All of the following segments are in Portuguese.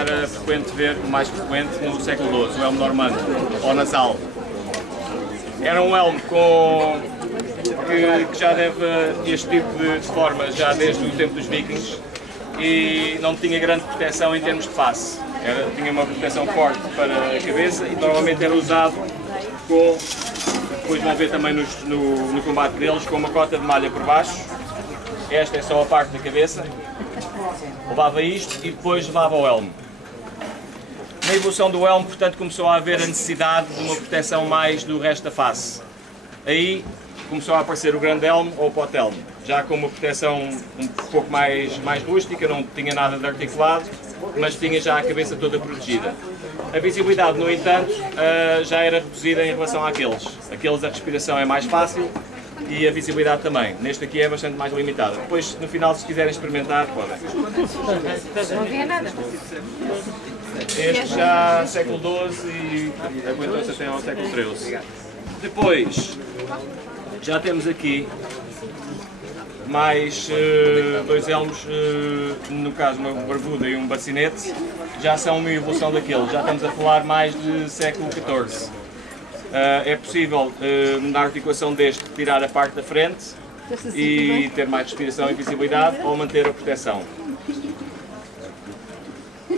era frequente ver, mais frequente, no século XII, o elmo normando, ou nasal. Era um elmo que já deve este tipo de forma já desde o tempo dos vikings e não tinha grande proteção em termos de face. Tinha uma proteção forte para a cabeça e normalmente era usado com, depois vão ver também no combate deles, com uma cota de malha por baixo. Esta é só a parte da cabeça. Levava isto e depois levava o elmo. Na evolução do elmo, portanto, começou a haver a necessidade de uma proteção mais do resto da face. Aí começou a aparecer o grande elmo ou o potelmo, já com uma proteção um pouco mais rústica, não tinha nada de articulado, mas tinha já a cabeça toda protegida. A visibilidade, no entanto, já era reduzida em relação àqueles. Aqueles a respiração é mais fácil e a visibilidade também. Neste aqui é bastante mais limitada. Depois, no final, se quiserem experimentar, podem. Não havia nada. Este já século XII e aguentou-se até ao século XIII. Depois, já temos aqui mais dois elmos, no caso uma barbuda e um bacinete, já são uma evolução daquele. Já estamos a falar mais de século XIV. É possível, na articulação deste, tirar a parte da frente e ter mais respiração e visibilidade ou manter a proteção.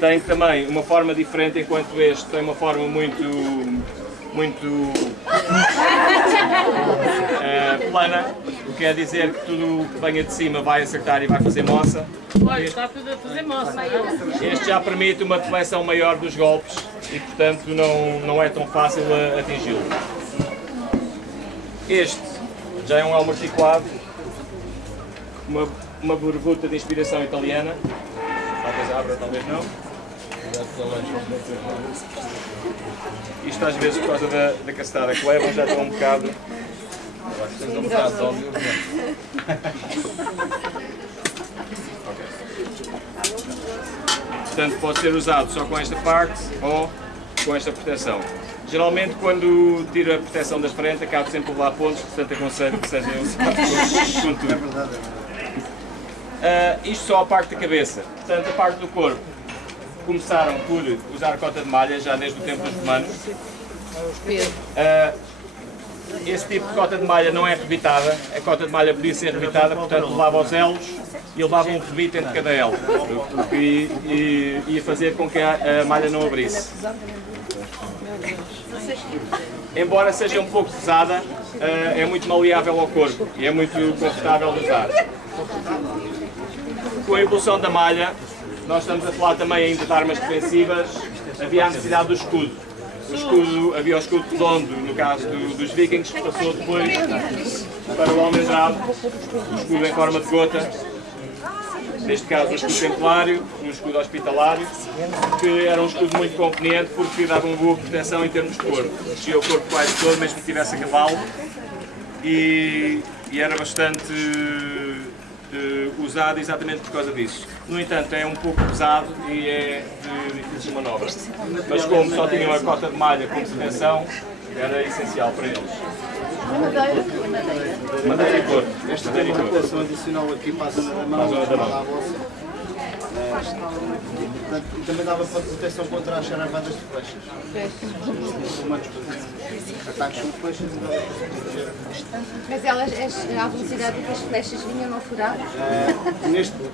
Tem também uma forma diferente, enquanto este tem uma forma muito plana, o que quer dizer que tudo que venha de cima vai acertar e vai fazer moça. Olha, está tudo a fazer moça. Este já permite uma deflexão maior dos golpes e, portanto, não é tão fácil atingi-lo. Este já é um elmo articulado, uma barbuta de inspiração italiana, talvez abra, talvez não. Isto às vezes por causa da castada que levam já está um bocado... Estamos um bocado de óbvio. Portanto, pode ser usado só com esta parte ou com esta proteção. Geralmente, quando tiro a proteção da frente, acabo sempre a levar pontos, portanto aconselho que sejam usados com tudo. Isto só a parte da cabeça. Portanto, a parte do corpo. Começaram por usar cota de malha, já desde o tempo dos romanos. Esse tipo de cota de malha não é rebitada. A cota de malha podia ser rebitada, portanto levava os elos e levava um rebite entre cada elo, o que ia fazer com que a malha não abrisse. Embora seja um pouco pesada, é muito maleável ao corpo e é muito confortável de usar. Com a evolução da malha, nós estamos a falar também ainda de armas defensivas, havia a necessidade do escudo. Havia o escudo redondo, no caso dos vikings, que passou depois para o almendrado, o escudo em forma de gota, neste caso um escudo templário, um escudo hospitalário, que era um escudo muito conveniente porque dava uma boa proteção em termos de corpo. Protegia o corpo quase todo, mesmo que tivesse a cavalo, e era bastante usado exatamente por causa disso. No entanto, é um pouco pesado e é de difícil manobra. Mas como só tinham a cota de malha como proteção, era essencial para eles. Madeira e couro. Este madeira e couro. Uma relação adicional aqui para a zona da mão, e também dava para proteção contra as charabadas de flechas. Ataques com flechas e dava para proteger. Mas elas, à velocidade que as flechas vinham, não furavam?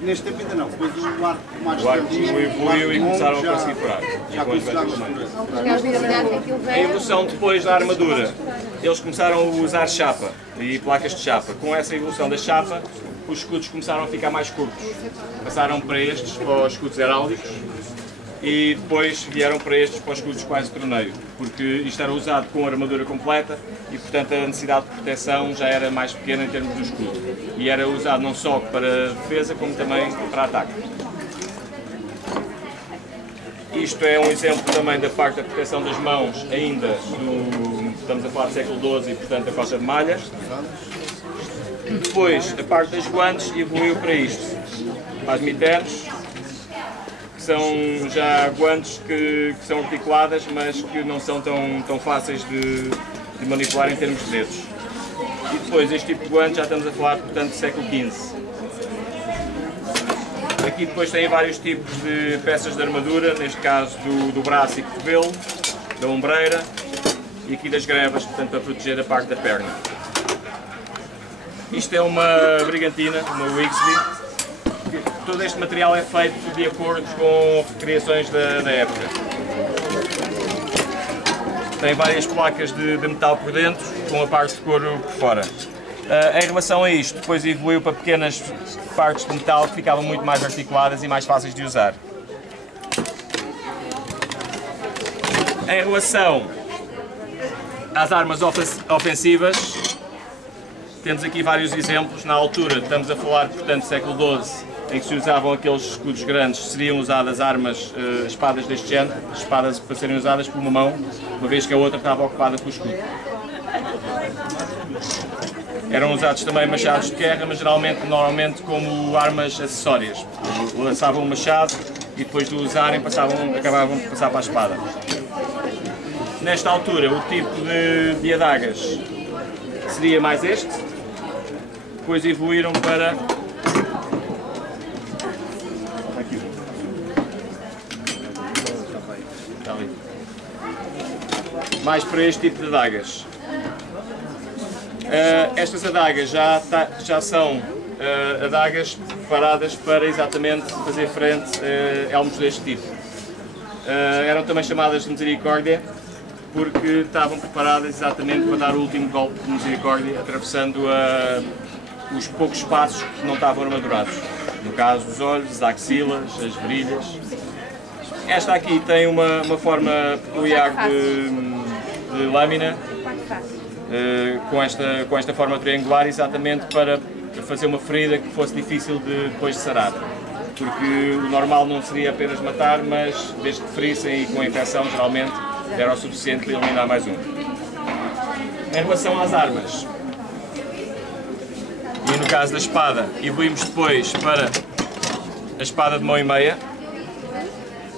Neste tempo ainda não. Depois o arco mais O arco evoluiu e começaram a conseguir furar. Já começaram a furar. Porque a velocidade daquilo A veio... evolução depois da armadura, eles começaram a usar chapa e placas de chapa. Com essa evolução da chapa, os escudos começaram a ficar mais curtos. Passaram para estes, para os escudos heráldicos, e depois vieram para estes, para os escudos quase de troneio, porque isto era usado com a armadura completa e, portanto, a necessidade de proteção já era mais pequena em termos do escudo. E era usado não só para defesa, como também para ataque. Isto é um exemplo também da parte da proteção das mãos, ainda estamos a falar do século XII e, portanto, a cota de malha. Depois, a parte das guantes evoluiu para isto, para as miternos, que são já guantes que são articuladas, mas que não são tão fáceis de manipular em termos de dedos. E depois, este tipo de guantes já estamos a falar, portanto, do século XV. Aqui depois tem vários tipos de peças de armadura, neste caso do braço e cotovelo, da ombreira e aqui das grevas, portanto para proteger a parte da perna. Isto é uma brigantina, uma Wigsby. Todo este material é feito de acordo com recriações da época. Tem várias placas de metal por dentro, com a parte de couro por fora. Em relação a isto, depois evoluiu para pequenas partes de metal que ficavam muito mais articuladas e mais fáceis de usar. Em relação às armas ofensivas, temos aqui vários exemplos. Na altura, estamos a falar, portanto, do século XII, em que se usavam aqueles escudos grandes, seriam usadas armas, espadas deste género, espadas para serem usadas por uma mão, uma vez que a outra estava ocupada com o escudo. Eram usados também machados de guerra, mas normalmente como armas acessórias. Lançavam um machado e depois de o usarem acabavam por passar para a espada. Nesta altura, o tipo de adagas seria mais este, depois evoluíram para mais para este tipo de adagas. Estas adagas já são adagas preparadas para exatamente fazer frente a elmos deste tipo. Eram também chamadas de misericórdia porque estavam preparadas exatamente para dar o último golpe de misericórdia, atravessando os poucos espaços que não estavam armadurados. No caso, os olhos, as axilas, as virilhas. Esta aqui tem uma forma peculiar de lâmina, com esta forma triangular, exatamente para fazer uma ferida que fosse difícil de depois de sarar. Porque o normal não seria apenas matar, mas desde que ferissem e com a infecção, geralmente, era o suficiente para eliminar mais um. Em relação às armas, e no caso da espada, evoluímos depois para a espada de mão e meia,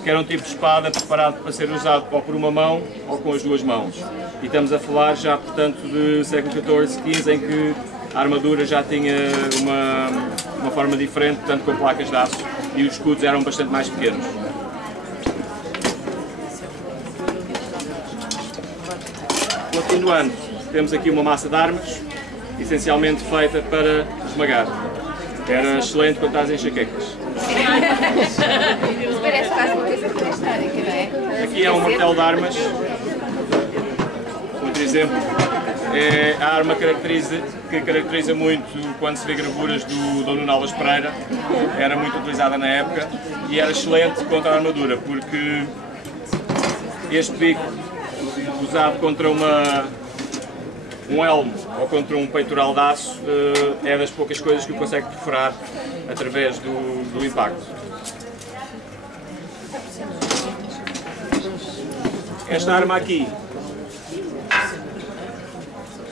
que era um tipo de espada preparado para ser usado ou por uma mão ou com as duas mãos. E estamos a falar já, portanto, de século XIV, XV, em que a armadura já tinha uma forma diferente, portanto com placas de aço, e os escudos eram bastante mais pequenos. Continuando, temos aqui uma massa de armas, essencialmente feita para esmagar. Era excelente quando estás em enxaquecas. Parece quase uma coisa pré-histórica, não é? Aqui é um martelo de armas. Outro exemplo é a arma que caracteriza muito quando se vê gravuras do Dom Nuno Alves Pereira. Era muito utilizada na época e era excelente contra a armadura, porque este bico usado contra um elmo ou contra um peitoral de aço é das poucas coisas que o consegue perfurar através do impacto. Esta arma aqui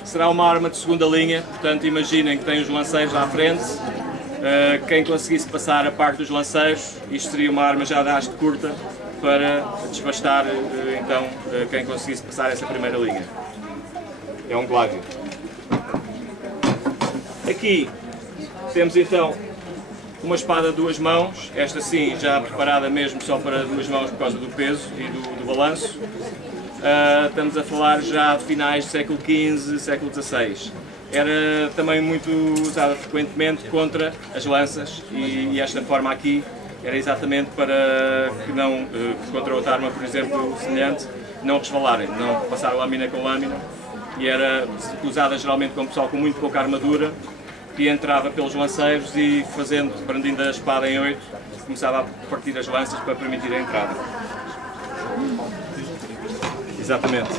será uma arma de segunda linha, portanto imaginem que tem os lanceiros à frente. Quem conseguisse passar a parte dos lanceiros, isto seria uma arma já de haste curta para desbastar então quem conseguisse passar essa primeira linha. É um gládio. Aqui temos então uma espada de duas mãos, esta sim já preparada mesmo só para duas mãos por causa do peso e do balanço. Estamos a falar já de finais do século XV, século XVI. Era também muito usada frequentemente contra as lanças e esta forma aqui era exatamente para que não, contra outra arma, por exemplo, semelhante, não resvalarem, não passar lâmina com lâmina. E era usada geralmente com pessoal com muito pouca armadura, que entrava pelos lanceiros e, brandindo a espada em 8, começava a partir as lanças para permitir a entrada. Exatamente.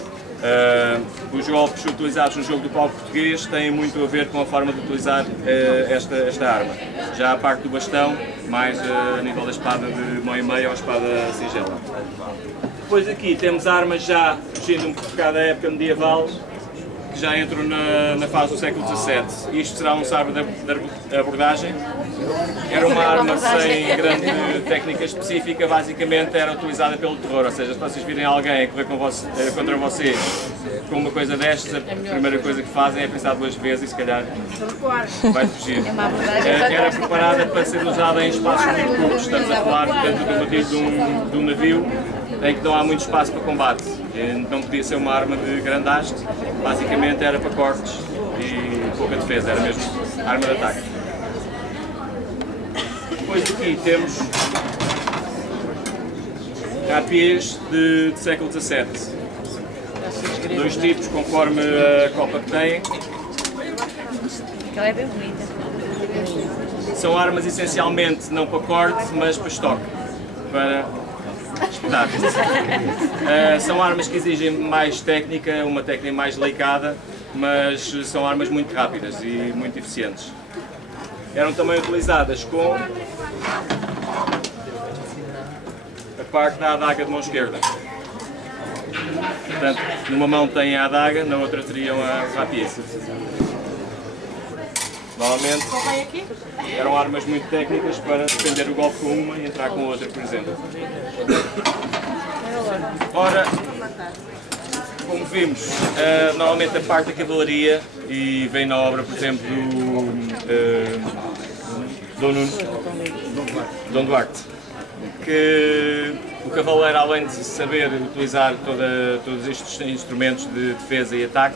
Os golpes utilizados no jogo do pau português têm muito a ver com a forma de utilizar esta arma. Já a parte do bastão, mais a nível da espada de mão e meia ou a espada singela. Depois aqui temos armas já fugindo um bocado da época medieval, que já entram na fase do século XVII. Isto será um sabre de abordagem, Era uma arma sem grande técnica específica, basicamente era utilizada pelo terror, ou seja, se vocês virem alguém a correr contra vocês com uma coisa destas, a primeira coisa que fazem é pensar duas vezes e se calhar vai fugir. Era preparada para ser usada em espaços muito curtos, estamos a falar portanto de um navio em que não há muito espaço para combate, não podia ser uma arma de grande haste, basicamente era para cortes e pouca defesa, era mesmo arma de ataque. Depois aqui temos rapiês de século XVII. Dois tipos conforme a copa que têm. Ela é bem bonita. São armas essencialmente não para corte, mas para estoque, para espetar. São armas que exigem mais técnica, uma técnica mais delicada, mas são armas muito rápidas e muito eficientes. Eram também utilizadas com a parte da adaga de mão esquerda. Portanto, numa mão têm a adaga, na outra teriam a rapiês. Normalmente eram armas muito técnicas para defender o golpe com uma e entrar com a outra, por exemplo. Ora, como vimos, normalmente a parte da cavalaria, e vem na obra, por exemplo, do Dom Duarte, que o cavaleiro, além de saber utilizar todos estes instrumentos de defesa e ataque,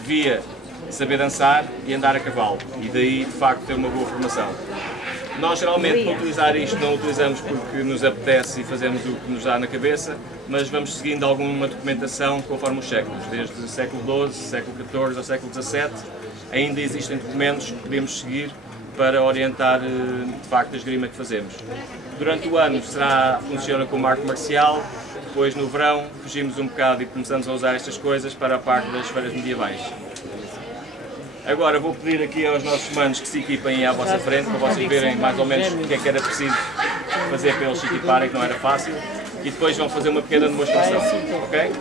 devia saber dançar e andar a cavalo, e daí de facto ter uma boa formação. Nós geralmente para utilizar isto não utilizamos porque nos apetece e fazemos o que nos dá na cabeça, mas vamos seguindo alguma documentação conforme os séculos, desde o século XII, século XIV ao século XVII, ainda existem documentos que podemos seguir para orientar de facto a esgrima que fazemos. Durante o ano funciona como arte marcial, depois no verão fugimos um bocado e começamos a usar estas coisas para a parte das feiras medievais. Agora vou pedir aqui aos nossos manos que se equipem à vossa frente, para vocês verem mais ou menos o que é que era preciso fazer para eles se equiparem, que não era fácil, e depois vão fazer uma pequena demonstração, ok?